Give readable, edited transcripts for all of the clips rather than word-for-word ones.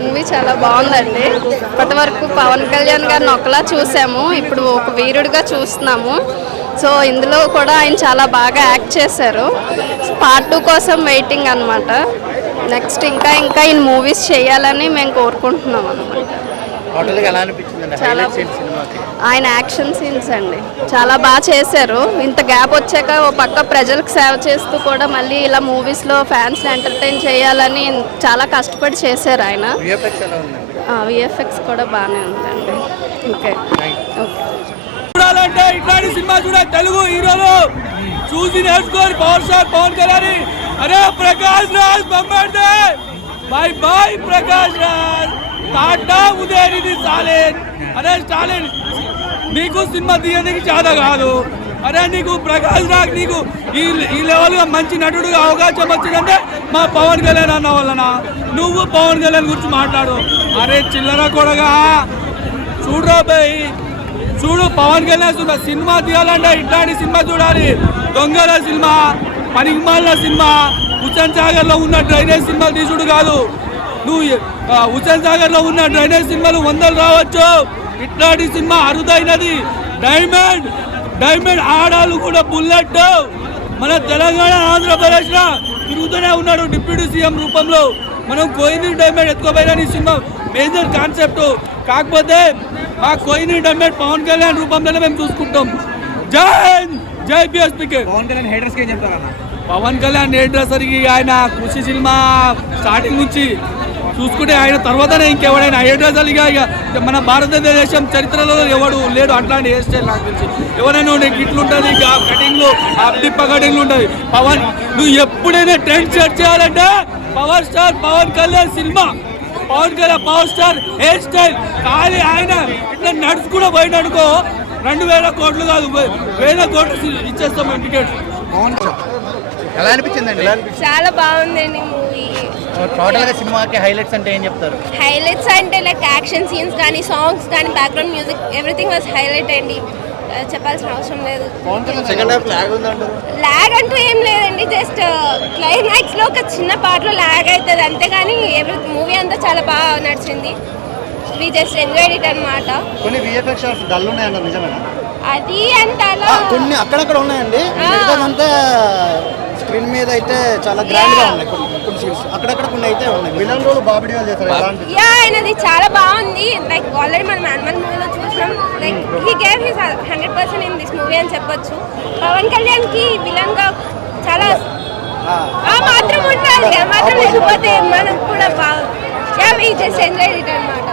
Movie చాలా బాగుందండి. ఇప్పటి వరకు పవన్ కళ్యాణ్ గారిని ఒకలా చూసాము, ఇప్పుడు ఒక వీరుడిగా చూస్తున్నాము. సో ఇందులో కూడా ఆయన చాలా బాగా యాక్ట్ చేశారు. పార్ట్ 2 కోసం వెయిటింగ్ అనమాట. నెక్స్ట్ ఇంకా ఈయన మూవీస్ చేయాలని మేము కోరుకుంటున్నాం అనమాట. చాలా ఆయన యాక్షన్ సీన్స్ అండి చాలా బాగా చేశారు. ఇంత గ్యాప్ వచ్చాక ఓ పక్క ప్రజలకు సేవ చేస్తూ కూడా మళ్ళీ ఇలా మూవీస్లో ఫ్యాన్స్ ఎంటర్టైన్ చేయాలని చాలా కష్టపడి చేశారు ఆయన. విఎఫ్ఎక్స్ కూడా బాగానే ఉందండి. ఓకే చూడాలంటే ఇట్లాంటి సినిమా చూడాలి. తెలుగు హీరోలు చూసి నేర్చుకోవాలి. Power star Pawan Kalyan. అరే ప్రకాష్ రాజ్ బొమ్మడే బాయ్ బాయ్ ప్రకాష్ రాజ్ టాటా ఉదయనిధి స్టాలిన్. అరే స్టాలిన్ నీకు సినిమా తీయడానికి చాలా కాదు. అరే నీకు ప్రకాష్ రాజ్ నీకు ఈ లెవెల్గా మంచి నటుడుగా అవకాశం వచ్చిందంటే మా పవన్ కళ్యాణ్ అన్న వలన. నువ్వు పవన్ కళ్యాణ్ గురించి మాట్లాడు. అరే చిల్లర కొడగా చూడరా బాయ్ చూడు. పవన్ కళ్యాణ్ సినిమా తీయాలంటే ఇట్లాంటి సినిమా చూడాలి. దొంగల సినిమా, పనికిమాలిన సినిమా, హుస్సేన్ సాగర్ లో ఉన్న డ్రైనేజ్ సినిమాలు తీసుడు కాదు. నువ్వు హుస్సేన్ సాగర్ లో ఉన్న డ్రైనేజ్ సినిమాలు 100 రావచ్చు. ఇట్లాంటి సినిమా అరుదైనది. డైమండ్ డైమండ్ ఆడాలు కూడా బుల్లెట్. మన తెలంగాణ ఆంధ్రప్రదేశ్ లో తిరుగుతూనే ఉన్నాడు డిప్యూటీ సీఎం రూపంలో. మనం కోయిని డైమండ్ ఎత్తుకోపోయిన సినిమా మేజర్ కాన్సెప్ట్. కాకపోతే ఆ కోయిని డైమండ్ పవన్ కళ్యాణ్ రూపంలోనే మేము చూసుకుంటాం. జై బిఎస్పీకే. పవన్ కళ్యాణ్ హేటర్స్ కి ఏం చెప్తారన్న? పవన్ కళ్యాణ్ హేటర్సరికి ఆయన కృషి సినిమా స్టార్టింగ్ నుంచి చూసుకుంటే ఆయన తర్వాతనే ఇంకెవడైనా హేటర్స్ ఇక మన భారతదేశం చరిత్రలో ఎవడు లేడు అట్లాంటి హెయిర్ స్టైల్. నాకు తెలిసి ఎవరైనా ఉండే గిట్లు ఉంటుంది, కటింగ్లు అప్డిప్ప కటింగ్లు ఉంటుంది. పవన్ నువ్వు ఎప్పుడైనా ట్రెండ్ సెట్ చేయాలంటే power star Pawan Kalyan cinema. Pawan Kalyan power star hair style కానీ ఆయన ఇట్లా నడుచుకుని పోయిననుకో 2000 కోట్లు కాదు 1000 కోట్లు ఇచ్చేస్తాం టికెట్స్. ఎలా అనిపించిందండి? చాలా బాగుందండి మూవీ. టోటల్ గా సినిమాకి హైలైట్స్ అంటే ఏం చెప్తారు? హైలైట్స్ అంటే లైక్ యాక్షన్ సీన్స్ కానీ, సాంగ్స్ కానీ, background music everything was highlight అండి. చెప్పాల్సిన అవసరం లేదు. ల్యాగ్ అంటూ ఏం లేదండి. జస్ట్ క్లైమాక్స్ లో ఒక చిన్న పార్ట్లో ల్యాగ్ అవుతుంది అంతేగాని మూవీ అంతా చాలా బాగా నడిచింది. వి జస్ట్ ఎంజాయ్డ్ ఇట్ అన్నమాట. కొన్ని విఎఫ్ఎక్స్ షాట్స్ డల్ ఉన్నాయండి, నిజమేనా? అది అంటే అలా కొన్ని అక్కడక్కడ ఉన్నాయండి. అంతా స్క్రీన్ మీద అయితే చాలా గ్రాండ్ గా ఉన్నాయి. కొన్ని సీన్స్ అక్కడక్కడ కొన్ని అయితే ఉన్నాయి. విలన్ రోల్ బాబీ డియోల్ చేశారు. ఆయనది చాలా బాగుంది. లైక్ ఆల్రెడీ మనం యానిమల్ మూవీలో చూసాం. Like he gave his 100% in this movie అని చెప్పొచ్చు. పవన్ కళ్యాణ్ కి విలన్ గా చాలా మాత్రం ఉండాలి. మాత్రం లేకపోతే మనం కూడా ఎంజాయ్ ఇట్ అన్నమాట.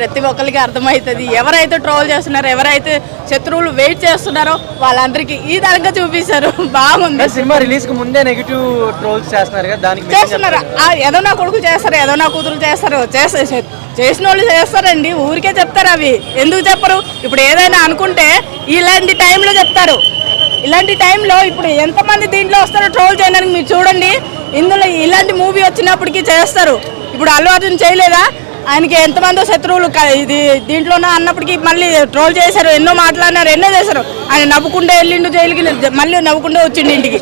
ప్రతి ఒక్కరికి అర్థమవుతుంది. ఎవరైతే ట్రోల్ చేస్తున్నారో, ఎవరైతే శత్రువులు వెయిట్ చేస్తున్నారో వాళ్ళందరికీ ఈ విధంగా చూపిస్తారు. బాగుంది. సినిమా రిలీజ్ కు ముందే నెగిటివ్ ట్రోల్స్ చేస్తున్నారు కదా, దానికి చేస్తున్నారు. ఏదో నా కొడుకు చేస్తారు, ఏదో నా కూతురు చేస్తారు. చేసిన వాళ్ళు చేస్తారండి, ఊరికే చెప్తారు. అవి ఎందుకు చెప్పరు? ఇప్పుడు ఏదైనా అనుకుంటే ఇలాంటి టైంలో చెప్తారు. ఇలాంటి టైంలో ఇప్పుడు ఎంతమంది దీంట్లో వస్తారో ట్రోల్ చేయడానికి మీరు చూడండి. ఇందులో ఇలాంటి మూవీ వచ్చినప్పటికీ చేస్తారు. ఇప్పుడు అల్లు అర్జున్ చేయలేదా? ఆయనకి ఎంతమందో శత్రువులు ఇది దీంట్లోనే అన్నప్పటికీ మళ్ళీ ట్రోల్ చేశారు, ఎన్నో మాట్లాడినారు, ఎన్నో చేశారు. ఆయన నవ్వుకుంటే వెళ్ళిండు జైలుకి, మళ్ళీ నవ్వుకుంటే వచ్చిండు ఇంటికి.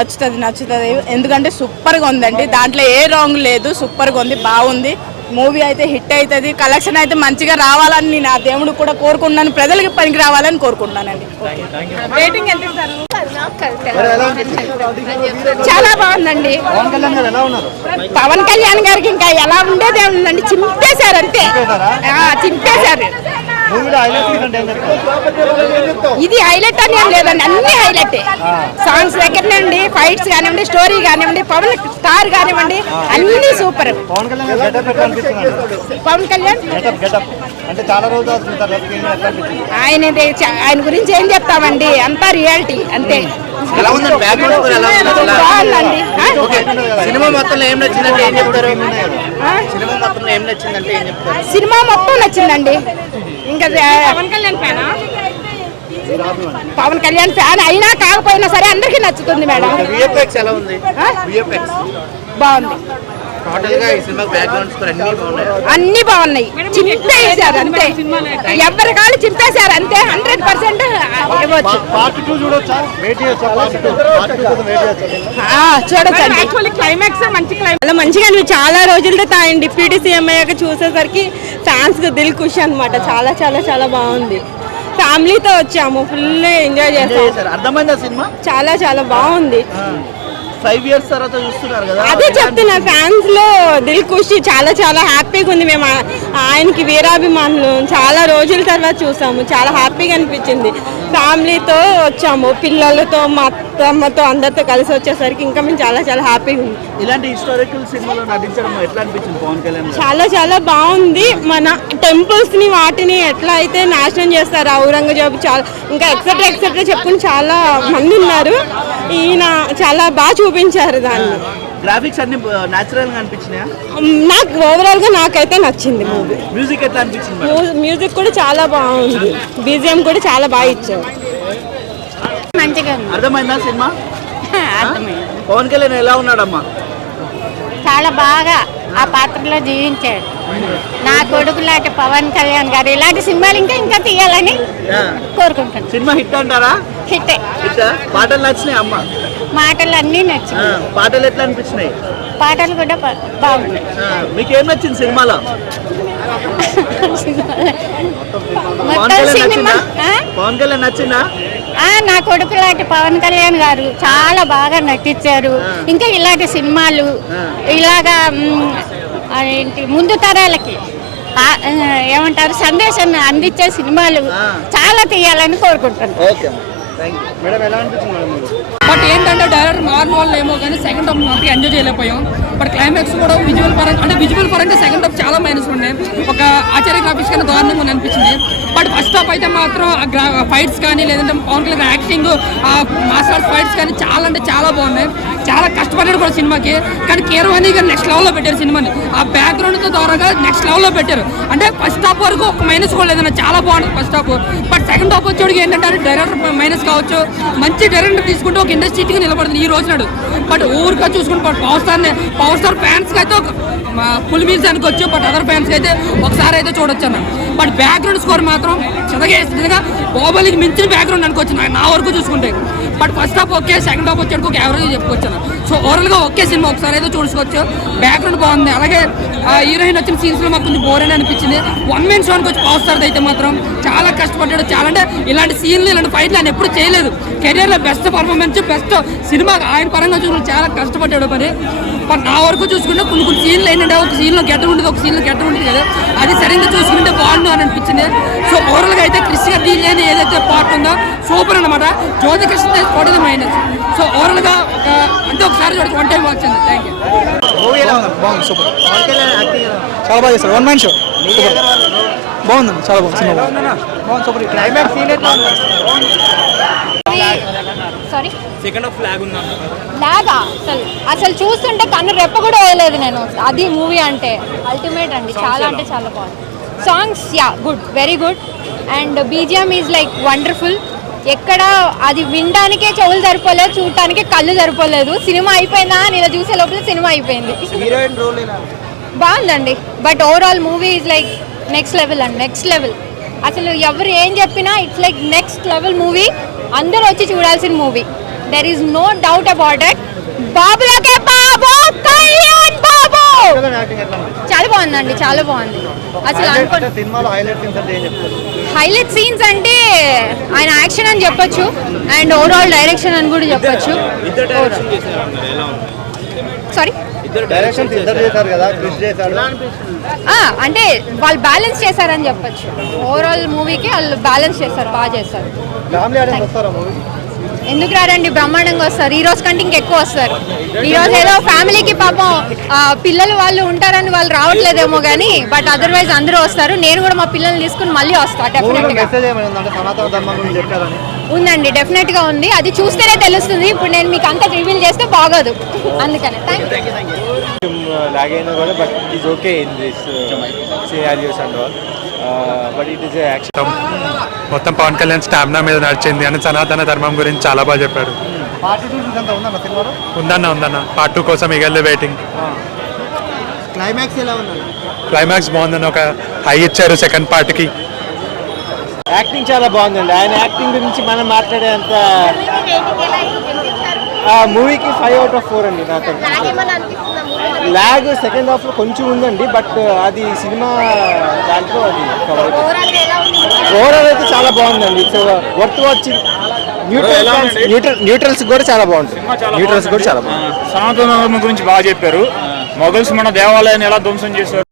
నచ్చుతుంది. ఎందుకంటే సూపర్గా ఉందండి. దాంట్లో ఏ రాంగ్ లేదు. సూపర్గా ఉంది, బాగుంది. మూవీ అయితే హిట్ అవుతుంది. కలెక్షన్ అయితే మంచిగా రావాలని నేను ఆ దేవుడు కూడా కోరుకుంటున్నాను. ప్రజలకి పనికి రావాలని కోరుకుంటున్నానండి. రేటింగ్ ఎంత ఇస్తారు? చాలా బాగుందండి. పవన్ కళ్యాణ్ గారికి ఇంకా ఎలా ఉండేది ఏముందండి, చింపేశారు అంతే. చింపేశారు. ఇది హైలైట్ అని ఏం లేదండి, అన్ని హైలైట్. సాంగ్స్ దగ్గర నుండి ఫైట్స్ కానివ్వండి, స్టోరీ కానివ్వండి, పవన్ స్టార్ కానివ్వండి, అన్ని సూపర్. పవన్ కళ్యాణ్ ఆయన గురించి ఏం చెప్తామండి, అంతా రియాలిటీ అంతే. సినిమా మొత్తంలో ఏం నచ్చిందంటే ఏం చెప్తారు? సినిమా మొత్తం నచ్చిందండి. ఇంకా పవన్ కళ్యాణ్ ఫ్యాన్ అయినా కాకపోయినా సరే అందరికీ నచ్చుతుంది మేడం. విఎఫ్ఎక్స్ ఎలా ఉంది? బాగుంది. అన్ని బాగున్నాయి. చింపేశారు అంతే, ఎవరి కాళ్ళు చింపేశారు అంతే. 100% ఇవ్వచ్చు. చూడొచ్చండి. క్లైమాక్స్ మంచి క్లైమాక్స్ మంచిగా చాలా రోజులతో తాను డిప్యూటీ సీఎం అయ్యాక చూసేసరికి ఫ్యాన్స్ దిల్ ఖుషి అనమాట. చాలా చాలా చాలా బాగుంది. ఫ్యామిలీతో వచ్చాము, ఫుల్ ఎంజాయ్ చేస్తాం. అర్థమైందా సినిమా? చాలా చాలా బాగుంది. 5 years తర్వాత చూస్తున్నారు కదా, అదే చెప్తున్నా, ఫ్యాన్స్ లో దిల్ ఖుషి. చాలా చాలా హ్యాపీగా ఉంది. మేము ఆయనకి వీరాభిమానులు, చాలా రోజుల తర్వాత చూసాము. చాలా హ్యాపీగా అనిపించింది. ఫ్యామిలీతో వచ్చాము, పిల్లలతో మా అత్తమ్మతో అందరితో కలిసి వచ్చేసరికి ఇంకా మేము చాలా చాలా హ్యాపీగా ఉంది. ఇలాంటి హిస్టారికల్ సినిమాలో నటించడం ఎట్లా అనిపించింది పవన్ కళ్యాణ్? చాలా చాలా బాగుంది. మన టెంపుల్స్ ని వాటిని ఎట్లా అయితే నాశనం చేస్తారు, ఔరంగజేబు, చాలా ఇంకా ఎక్సెట్రా ఎక్సెట్రా చెప్పుకుని చాలా మంది ఉన్నారు. ఈయన చాలా బాగా చూపించారు దాన్ని. గ్రాఫిక్స్ అన్ని నేచురల్ గా అనిపించినాయా? నాకు ఓవరాల్ గా నాకైతే నచ్చింది మూవీ. మ్యూజిక్ ఎట్లా అనిపించింది? మ్యూజిక్ కూడా చాలా బాగుంది. బీజిఎం కూడా చాలా బాగా ఇచ్చారు. మంచిగా అర్థమైందా సినిమా? పవన్ కళ్యాణ్ ఎలా ఉన్నాడమ్మా? చాలా బాగా ఆ పాత్రలో జీవించాడు. నా కొడుకు లాంటి పవన్ కళ్యాణ్ గారు ఇలాంటి సినిమాలు ఇంకా ఇంకా తీయాలని కోరుకుంటాను. సినిమా హిట్ అంటారా? హిట్టే. పాటలు నచ్చినాయి అమ్మ? మాటలు అన్నీ నచ్చినాయి. పాటలు ఎట్లా అనిపించినాయి? పాటలు కూడా బాగున్నాయి. మీకేం నచ్చింది సినిమాలో? మొత్తం సినిమా పవన్ కళ్యాణ్ నచ్చిందా? నా కొడుకు లాంటి పవన్ కళ్యాణ్ గారు చాలా బాగా నటించారు. ఇంకా ఇలాంటి సినిమాలు ఇలాగా ఏంటి ముందు తరాలకి ఏమంటారు సందేశాన్ని అందించే సినిమాలు చాలా తీయాలని కోరుకుంటున్నాను. బట్ ఏంటంటే డైరెక్టర్ మారిన వాళ్ళు ఏమో కానీ సెకండ్ హాఫ్ మనకి ఎంజాయ్ చేయలేకపోయాం. బట్ క్లైమాక్స్ కూడా విజువల్ పరంగా అంటే విజువల్ పరంగా సెకండ్ హాఫ్ చాలా మైనస్ ఉన్నాయి. ఒక ఆచార్య గ్రాఫిక్స్ కన్నా దారుణంగా అనిపించింది. బట్ ఫస్ట్ హాఫ్ అయితే మాత్రం ఫైట్స్ కానీ లేదంటే Pawan Kalyan acting, martial arts fights కానీ చాలా అంటే చాలా బాగున్నాయి. చాలా కష్టపడ్డాడు కూడా సినిమాకి. కానీ కీరవాణి గారు నెక్స్ట్ లెవెల్లో పెట్టారు సినిమాని. ఆ బ్యాక్గ్రౌండ్తో ద్వారాగా నెక్స్ట్ లెవెల్లో పెట్టారు. అంటే ఫస్ట్ హాఫ్ వరకు ఒక మైనస్ కూడా లేదన్న, చాలా బాగుంటుంది first half. But second half వచ్చేటికి ఏంటంటే డైరెక్టర్ మైనస్ కావచ్చు, మంచి డైరెక్టర్ తీసుకుంటే ఒక ఇండస్ట్రీగా నిలబడుతుంది ఈ రోజు నాడు. బట్ ఊరిగా చూసుకుంటే పవర్ స్టార్ ఫ్యాన్స్కి అయితే ఒక ఫుల్ మీల్స్ అనుకోవచ్చు. బట్ అదర్ ఫ్యాన్స్కి అయితే ఒకసారి అయితే చూడొచ్చు అన్న. బట్ బ్యాక్గ్రౌండ్ స్కోర్ మాత్రం చదగేస్తుందిగా బాహుబలికి మించిన బ్యాక్గ్రౌండ్ అనుకోవచ్చు నా వరకు చూసుకుంటే. But first half okay, second half వచ్చేటికి ఒక యావరేజ్ చెప్పుకోవచ్చు అన్న. సో ఓవరాల్గా ఒకే సినిమా ఒకసారి అయితే చూసుకోవచ్చు. బ్యాక్గ్రౌండ్ బాగుంది. అలాగే హీరోయిన్ వచ్చిన సీన్స్లో మాకు కొంచెం బోర్ అని అనిపించింది. 1 man షో అనుకోవచ్చు పవర్ స్టార్ అయితే మాత్రం. చాలా కష్టపడ్డాడు. చాలా అంటే ఇలాంటి సీన్లు ఇలాంటి ఫైట్లు ఆయన ఎప్పుడు చేయలేదు. కెరియర్లో బెస్ట్ పర్ఫార్మెన్స్, బెస్ట్ సినిమా ఆయన పరంగా చూసుకుంటే చాలా కష్టపడ్డాడు. మరి నా వరకు చూసుకుంటే కొన్ని సీన్లు ఏంటంటే ఒక సీన్లో గెటర్ ఉంటుంది, ఒక సీన్లో గెటర్ ఉంటుంది కదా, అది సరిగ్గా చూసుకుంటే బాగుండు అని అనిపించింది. సో ఓవరాల్గా అయితే క్రిష్ గారు డీల్ చేయని ఏదైతే పార్ట్ ఉందో సూపర్ అనమాట. జ్యోతి కృష్ణ కూడా మైనస్. సో ఓవరాల్గా అంటే ఒకసారి చూడచ్చు, 1 time వచ్చింది. Thank you. బాగుంది, సూపర్. పవన్ కళ్యాణ్ యాక్టింగ్ చాలా బాగా చేస్తారు. 1 man షో బాగుందండి, చాలా బాగుంది సినిమా. బాగుంది, సూపర్. క్లైమాక్స్ సీన్ ఎట్లా ఉంది? సారీ, సెకండ్ హాఫ్ ఫ్లాగ్ ఉందా? లాగా అసలు చూస్తుంటే కన్ను రెప్ప కూడా వేయలేదు నేను. అది మూవీ అంటే అల్టిమేట్ అండి. చాలా అంటే చాలా బాగుంది. Songs good, very good. And BGM is like wonderful. ఎక్కడ అది వినడానికే చెవులు సరిపోలేదు, చూడటానికే కళ్ళు సరిపోలేదు. సినిమా అయిపోయిందా అని ఇలా చూసే లోపల సినిమా అయిపోయింది. హీరోయిన్ రోల్ బాగుందండి. But overall movie is like next level అండి, నెక్స్ట్ లెవెల్. అసలు ఎవరు ఏం చెప్పినా it's like next level movie. అందరూ వచ్చి చూడాల్సిన movie. There is no doubt about it. బాబులకే బాబు, కళ్యాణ్ బాబు. చాలా బాగుందండి, చాలా బాగుంది. అసలు సినిమాలో హైలైట్ సీన్స్ అంటే ఏం చెప్తారు? హైలైట్ సీన్స్ అంటే ఆయన యాక్షన్ అని చెప్పొచ్చు, అండ్ ఓవరాల్ డైరెక్షన్ అని కూడా చెప్పొచ్చు. సారీ, డైరెక్షన్ ఇద్దరు చేశారు కదా, క్రిష్ చేశాడు. అంటే వాళ్ళు బ్యాలెన్స్ చేశారని చెప్పొచ్చు. ఓవరాల్ మూవీకి వాళ్ళు బ్యాలెన్స్ చేశారు, బాగా చేశారు. ఫ్యామిలీ ఆడియన్స్ వస్తారా మూవీ? ఎందుకు రారండి, బ్రహ్మాండంగా వస్తారు. ఈ రోజు కంటే ఇంకెక్కువ వస్తారు. ఈ రోజు ఏదో ఫ్యామిలీకి పాపం పిల్లలు వాళ్ళు ఉంటారని వాళ్ళు రావట్లేదేమో కానీ, బట్ అదర్వైజ్ అందరూ వస్తారు. నేను కూడా మా పిల్లల్ని తీసుకుని మళ్ళీ వస్తాను డెఫినెట్గా. సనాతన ధర్మం గురించి చెప్పారని ఉందండి, డెఫినెట్ గా ఉంది. అది చూస్తేనే తెలుస్తుంది. ఇప్పుడు నేను మీకు అంతా రివీల్ చేస్తే బాగోదు, అందుకనే. Thank you. లాగైనా కూడా but it is okay in this scenarios and all. But it is action. మొత్తం పవన్ కళ్యాణ్ స్టామినా మీద నడిచింది అని సనాతన ధర్మం గురించి చాలా బాగా చెప్పారు. పార్ట్ 2 ఉందన్న సినిమాలో? ఉందన్న పార్ట్ 2 కోసం ఈగల్లే వెయిటింగ్. క్లైమాక్స్ ఎలా ఉందండి? క్లైమాక్స్ బాగుందని ఒక హై ఇచ్చారు సెకండ్ పార్ట్కి. యాక్టింగ్ చాలా బాగుందండి. ఆయన యాక్టింగ్ గురించి మనం మాట్లాడేంత మూవీకి 5 out of 4 అండి. నాకు లాగ్ సెకండ్ హాఫ్లో కొంచెం ఉందండి, బట్ అది సినిమా దాంట్లో అది ఓవరాల్ అయితే చాలా బాగుందండి. It's worth watching. న్యూట్రల్స్ కూడా చాలా బాగుంటుంది. న్యూట్రల్స్ కూడా చాలా బాగుంది. సనాతన గురించి బాగా చెప్పారు. మొఘల్స్ మన దేవాలయాన్ని ఎలా ధ్వంసం చేశారు